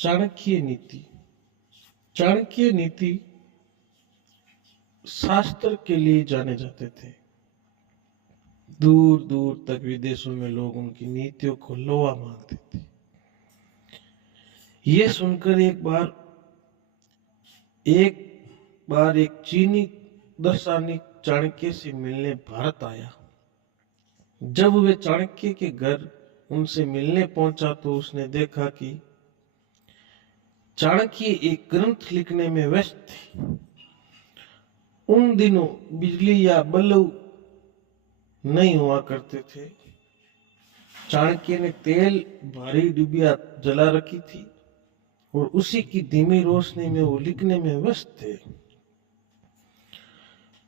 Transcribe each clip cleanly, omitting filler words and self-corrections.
चाणक्य नीति। चाणक्य नीति शास्त्र के लिए जाने जाते थे। दूर दूर तक विदेशों में लोग उनकी नीतियों को लोहा मानते थे। ये सुनकर एक बार एक चीनी दार्शनिक चाणक्य से मिलने भारत आया। जब वे चाणक्य के घर उनसे मिलने पहुंचा तो उसने देखा कि चाणक्य एक ग्रंथ लिखने में व्यस्त थे। उन दिनों बिजली या बल्ब नहीं हुआ करते थे। चाणक्य ने तेल भारी डिबिया जला रखी थी और उसी की धीमी रोशनी में वो लिखने में व्यस्त थे।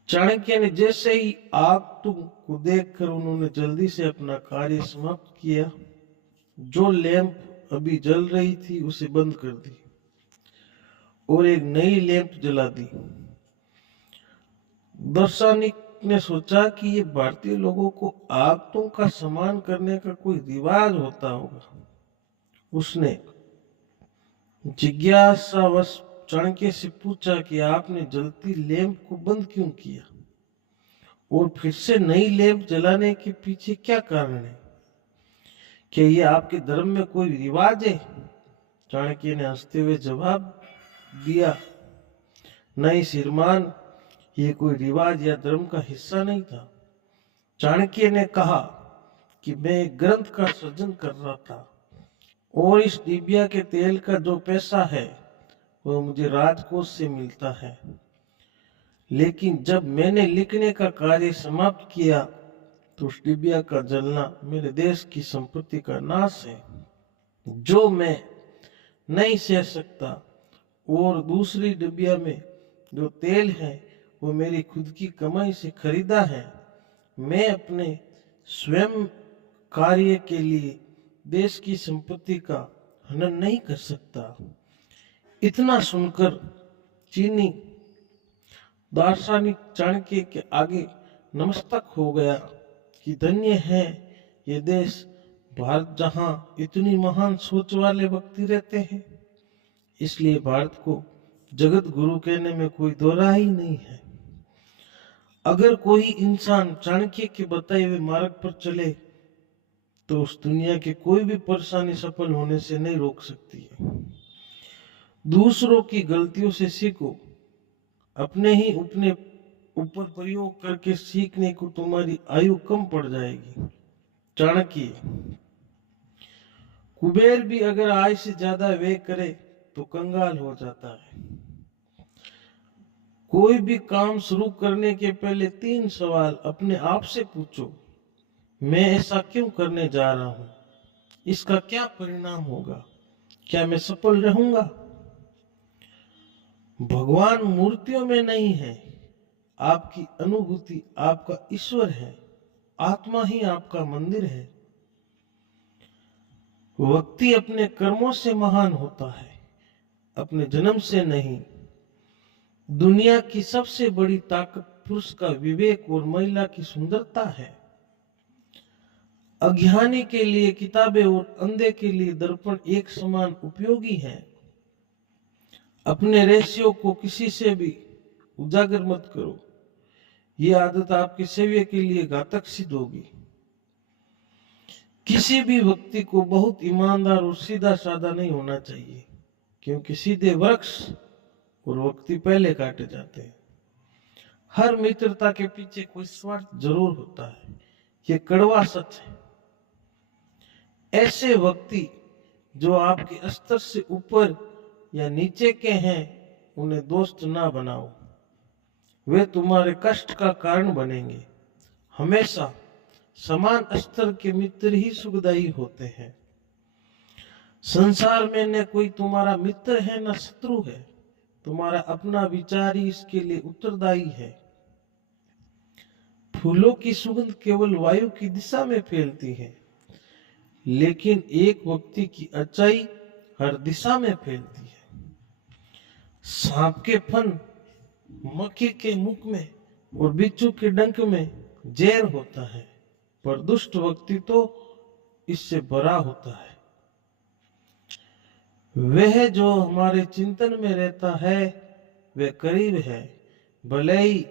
चाणक्य ने जैसे ही आग को देखकर उन्होंने जल्दी से अपना कार्य समाप्त किया। जो लैंप अभी जल रही थी उसे बंद कर दी और एक नई लैंप जला दी। दार्शनिक ने सोचा कि ये भारतीय लोगों को आगतों का सम्मान करने का कोई रिवाज होता होगा। उसने जिज्ञासावश चाणक्य से पूछा कि आपने जलती लैंप को बंद क्यों किया और फिर से नई लैंप जलाने के पीछे क्या कारण है? क्या ये आपके धर्म में कोई रिवाज है? चाणक्य ने हंसते हुए जवाब दिया, नहीं श्रीमान, ये कोई रिवाज या धर्म का हिस्सा नहीं था। चाणक्य ने कहा कि मैं एक ग्रंथ का सृजन कर रहा था और इस डिबिया के तेल का जो पैसा है वह मुझे राजकोष से मिलता है। लेकिन जब मैंने लिखने का कार्य समाप्त किया तो उस डिबिया का जलना मेरे देश की संपत्ति का नाश है जो मैं नहीं सह सकता, और दूसरी डिबिया में जो तेल है वो मेरी खुद की कमाई से खरीदा है। मैं अपने स्वयं कार्य के लिए देश की संपत्ति का हनन नहीं कर सकता। इतना सुनकर चीनी दार्शनिक चाणक्य के आगे नमस्तक हो गया कि धन्य है ये देश भारत जहां इतनी महान सोच वाले व्यक्ति रहते हैं। इसलिए भारत को जगत गुरु कहने में कोई दो राय ही नहीं है। अगर कोई इंसान चाणक्य के बताए हुए मार्ग पर चले तो उस दुनिया की कोई भी परेशानी सफल होने से नहीं रोक सकती है। दूसरों की गलतियों से सीखो, अपने ऊपर प्रयोग करके सीखने को तुम्हारी आयु कम पड़ जाएगी। चाणक्य। कुबेर भी अगर आय से ज्यादा व्यय करे तो कंगाल हो जाता है। कोई भी काम शुरू करने के पहले 3 सवाल अपने आप से पूछो। मैं ऐसा क्यों करने जा रहा हूं? इसका क्या परिणाम होगा? क्या मैं सफल रहूंगा? भगवान मूर्तियों में नहीं है, आपकी अनुभूति आपका ईश्वर है। आत्मा ही आपका मंदिर है। व्यक्ति अपने कर्मों से महान होता है, अपने जन्म से नहीं। दुनिया की सबसे बड़ी ताकत पुरुष का विवेक और महिला की सुंदरता है। अज्ञानी के लिए किताबें और अंधे के लिए दर्पण एक समान उपयोगी हैं। अपने रहस्यों को किसी से भी उजागर मत करो, यह आदत आपके सेव्य के लिए घातक सिद्ध होगी। किसी भी व्यक्ति को बहुत ईमानदार और सीधा साधा नहीं होना चाहिए, क्योंकि सीधे वृक्ष और व्यक्ति पहले काटे जाते हैं। हर मित्रता के पीछे कोई स्वार्थ जरूर होता है, ये कड़वा सच है। ऐसे व्यक्ति जो आपके स्तर से ऊपर या नीचे के हैं उन्हें दोस्त ना बनाओ, वे तुम्हारे कष्ट का कारण बनेंगे। हमेशा समान स्तर के मित्र ही सुखदायी होते हैं। संसार में न कोई तुम्हारा मित्र है न शत्रु है, तुम्हारा अपना विचार ही इसके लिए उत्तरदायी है। फूलों की सुगंध केवल वायु की दिशा में फैलती है, लेकिन एक व्यक्ति की अच्छाई हर दिशा में फैलती है। सांप के फन मक्खी के मुख में और बिच्छू के डंक में जहर होता है, पर दुष्ट व्यक्ति तो इससे भरा होता है। वह जो हमारे चिंतन में रहता है वह करीब है, भले ही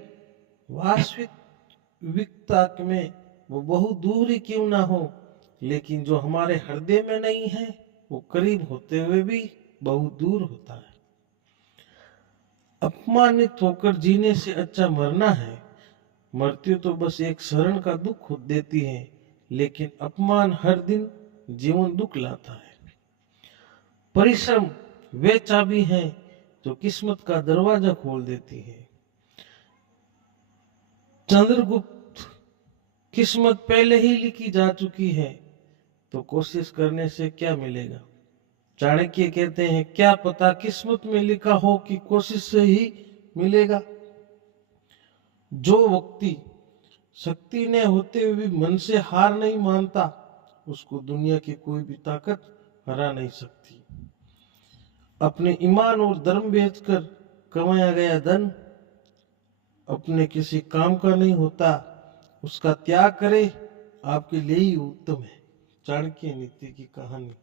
वास्तविकता में वो बहुत दूर ही क्यों ना हो, लेकिन जो हमारे हृदय में नहीं है वो करीब होते हुए भी बहुत दूर होता है। अपमानित होकर जीने से अच्छा मरना है। मृत्यु तो बस एक क्षण का दुख देती है, लेकिन अपमान हर दिन जीवन दुख लाता है। परिश्रम वे चाबी है जो किस्मत का दरवाजा खोल देती है। चंद्रगुप्त किस्मत पहले ही लिखी जा चुकी है, तो कोशिश करने से क्या मिलेगा। चाणक्य कहते हैं, क्या पता किस्मत में लिखा हो कि कोशिश से ही मिलेगा। जो व्यक्ति शक्ति न होते हुए भी मन से हार नहीं मानता, उसको दुनिया की कोई भी ताकत हरा नहीं सकती। अपने ईमान और धर्म बेचकर कमाया गया धन अपने किसी काम का नहीं होता, उसका त्याग करे आपके लिए ही उत्तम है। चाणक्य नीति की कहानी।